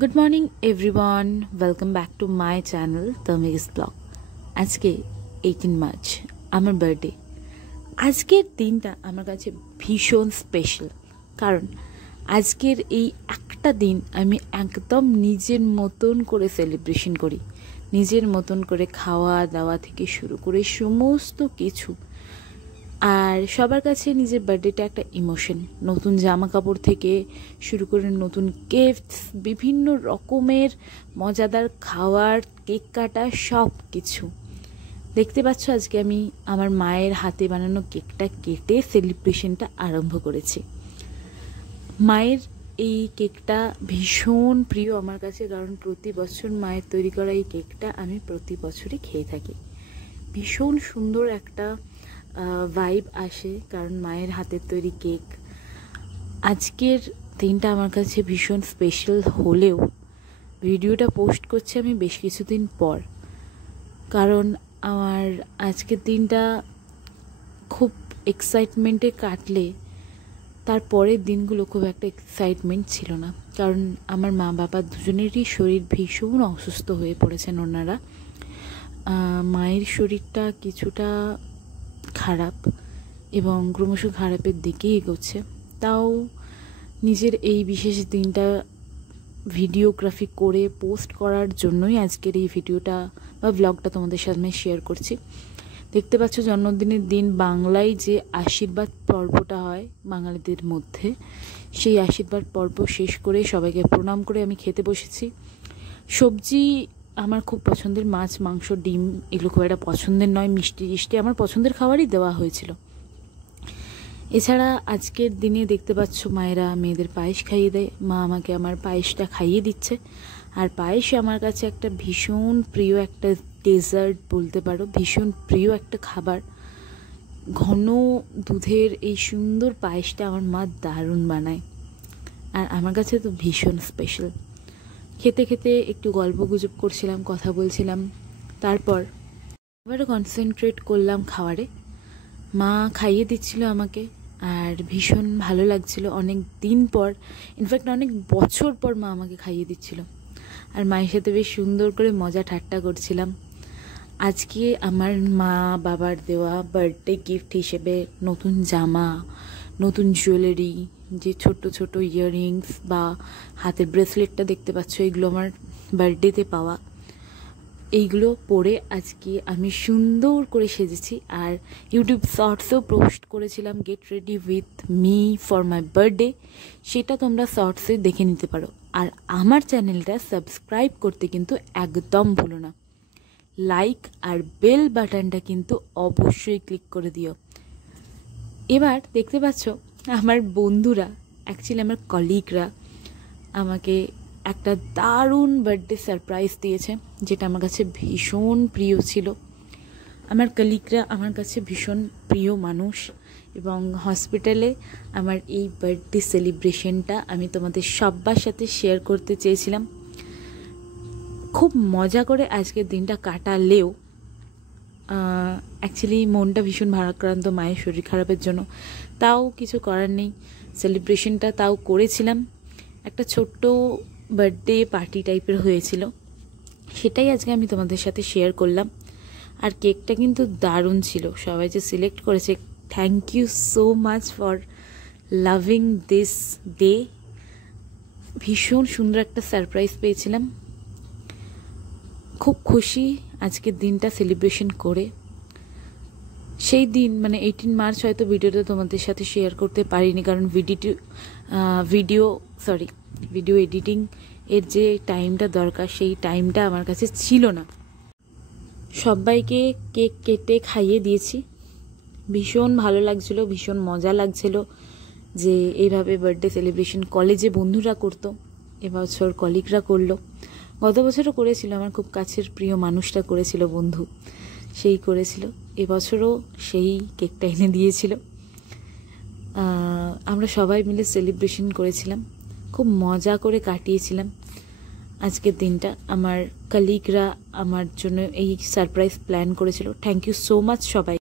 Good morning everyone, welcome back to my channel তমিগস blog. আজকে 18 March আমার birthday. আজকের দিনটা আমার কাছে ভীষণ স্পেশাল, কারণ আজকের এই একটা দিন আমি একদম নিজের মতন করে সেলিব্রেশন করি। নিজের মতন করে খাওয়া দাওয়া থেকে শুরু করে সমস্ত কিছু। আর সবার কাছে নিজের বার্থডেটা একটা ইমোশন। নতুন জামা কাপড় থেকে শুরু করে নতুন গিফটস, বিভিন্ন রকমের মজাদার খাওয়ার, কেক কাটা, সব কিছু। দেখতে পাচ্ছ আজকে আমি আমার মায়ের হাতে বানানো কেকটা কেটে সেলিব্রেশনটা আরম্ভ করেছি। মায়ের এই কেকটা ভীষণ প্রিয় আমার কাছে, কারণ প্রতি বছর মায়ের তৈরি করা এই কেকটা আমি প্রতি বছরই খেয়ে থাকি। ভীষণ সুন্দর একটা ভাইব আসে, কারণ মায়ের হাতের তৈরি কেক। আজকের দিনটা আমার কাছে ভীষণ স্পেশাল হলেও ভিডিওটা পোস্ট করছি আমি বেশ কিছুদিন পর, কারণ আমার আজকের দিনটা খুব এক্সাইটমেন্টে কাটলে তার পরের দিনগুলো খুব একটা এক্সাইটমেন্ট ছিল না, কারণ আমার মা বাবা দুজনেরই শরীর ভীষণ অসুস্থ হয়ে পড়েছেন ওনারা। মায়ের শরীরটা কিছুটা খারাপ এবং ক্রমশ খারাপের দিকেই এগোচ্ছে। তাও নিজের এই বিশেষ দিনটা ভিডিওগ্রাফি করে পোস্ট করার জন্যই আজকের এই ভিডিওটা বা ব্লগটা তোমাদের সামনে শেয়ার করছি। দেখতে পাচ্ছ জন্মদিনের দিন বাংলায় যে আশীর্বাদ পর্বটা হয় বাঙালিদের মধ্যে, সেই আশীর্বাদ পর্ব শেষ করে সবাইকে প্রণাম করে আমি খেতে বসেছি। সবজি আমার খুব পছন্দের, মাছ, মাংস, ডিম এগুলো খুব একটা পছন্দের নয়। মিষ্টি টিষ্টি আমার পছন্দের খাবারই দেওয়া হয়েছিল। এছাড়া আজকের দিনে দেখতে পাচ্ছ মায়েরা মেয়েদের পায়েস খাইয়ে দেয়। মা আমাকে আমার পায়েসটা খাইয়ে দিচ্ছে। আর পায়েস আমার কাছে একটা ভীষণ প্রিয় একটা ডেজার্ট বলতে পারো, ভীষণ প্রিয় একটা খাবার। ঘন দুধের এই সুন্দর পায়েসটা আমার মা দারুণ বানায়, আর আমার কাছে তো ভীষণ স্পেশাল। খেতে খেতে একটু গল্প গুজব করছিলাম, কথা বলছিলাম, তারপর আবারও কনসেন্ট্রেট করলাম খাবারে। মা খাইয়ে দিচ্ছিল আমাকে, আর ভীষণ ভালো লাগছিল। অনেক দিন পর, ইনফ্যাক্ট অনেক বছর পর মা আমাকে খাইয়ে দিচ্ছিল, আর মায়ের সাথে বেশ সুন্দর করে মজা ঠাট্টা করছিলাম। আজকে আমার মা বাবার দেওয়া বার্থডে গিফট হিসেবে নতুন জামা, নতুন জুয়েলারি, যে ছোট ছোট ইয়াররিংস বা হাতের ব্রেসলেটটা দেখতে পাচ্ছ, এগুলো আমার বার্থডেতে পাওয়া। এইগুলো পরে আজকে আমি সুন্দর করে সেজেছি, আর ইউটিউব শর্টসেও পোস্ট করেছিলাম get ready with me for my birthday. সেটা তোমরা শর্টসে দেখে নিতে পারো। আর আমার চ্যানেলটা সাবস্ক্রাইব করতে কিন্তু একদম ভুলো না। লাইক আর বেল বাটনটা কিন্তু অবশ্যই ক্লিক করে দিও। এবার দেখতে পাচ্ছ আমার বন্ধুরা, অ্যাকচুয়ালি আমার কলিগরা আমাকে একটা দারুণ বার্থডে সারপ্রাইজ দিয়েছে, যেটা আমার কাছে ভীষণ প্রিয় ছিল। আমার কলিগরা আমার কাছে ভীষণ প্রিয় মানুষ, এবং হসপিটালে আমার এই বার্থডে সেলিব্রেশনটা আমি তোমাদের সবার সাথে শেয়ার করতে চেয়েছিলাম। খুব মজা করে আজকের দিনটা কাটালেও অ্যাকচুয়ালি মনটা ভীষণ ভারাক্রান্ত মায়ের শরীর খারাপের জন্য। তাও কিছু করার নেই, সেলিব্রেশনটা তাও করেছিলাম। একটা ছোট্ট বার্থডে পার্টি টাইপের হয়েছিল, সেটাই আজকে আমি তোমাদের সাথে শেয়ার করলাম। আর কেকটা কিন্তু দারুণ ছিল। সবাই যে সিলেক্ট করেছে, thank you so much for loving this day. ভীষণ সুন্দর একটা সারপ্রাইজ পেয়েছিলাম। খুব খুশি আজকের দিনটা সেলিব্রেশন করে। সেই দিন মানে 18 মার্চ হয়তো ভিডিওটা তোমাদের সাথে শেয়ার করতে পারিনি, কারণ ভিডিও এডিটিং এর যে টাইমটা দরকার সেই টাইমটা আমার কাছে ছিল না। সবাইকে কেক কেটে খাইয়ে দিয়েছি। ভীষণ ভালো লাগছিল, ভীষণ মজা লাগছিল যে এইভাবে বার্থডে সেলিব্রেশন কলেজে বন্ধুরা করতো, এবছর কলিগরা করলো। গত বছরও করেছিল, আমার খুব কাছের প্রিয় মানুষটা করেছিল, বন্ধু সেই করেছিল। এবছরও সেই কেকটা এনে দিয়েছিল। আমরা সবাই মিলে সেলিব্রেশন করেছিলাম, খুব মজা করে কাটিয়েছিলাম আজকের দিনটা। আমার কলিগরা আমার জন্য এই সারপ্রাইজ প্ল্যান করেছিল। থ্যাংক ইউ সো মাচ সবাই।